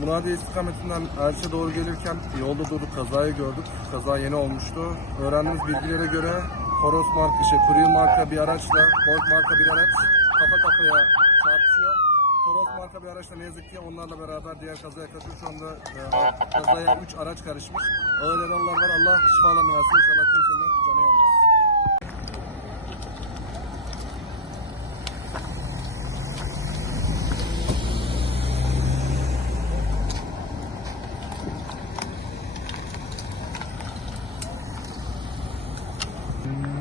Muradiye istikametinden Erç'e doğru gelirken yolda durduk kazayı gördük. Kaza yeni olmuştu. Öğrendiğimiz bilgilere göre Toros marka, şey, Prius marka bir araçla Ford marka bir araç kafa kafaya çarpışıyor. Toros marka bir araçla ne yazık ki onlarla beraber diğer kazaya katıyor. Şu anda e, kazaya 3 araç karışmış. Ağır yaralılar var. Allah şifalarını versin. İnşallah kimsenin Mm-hmm.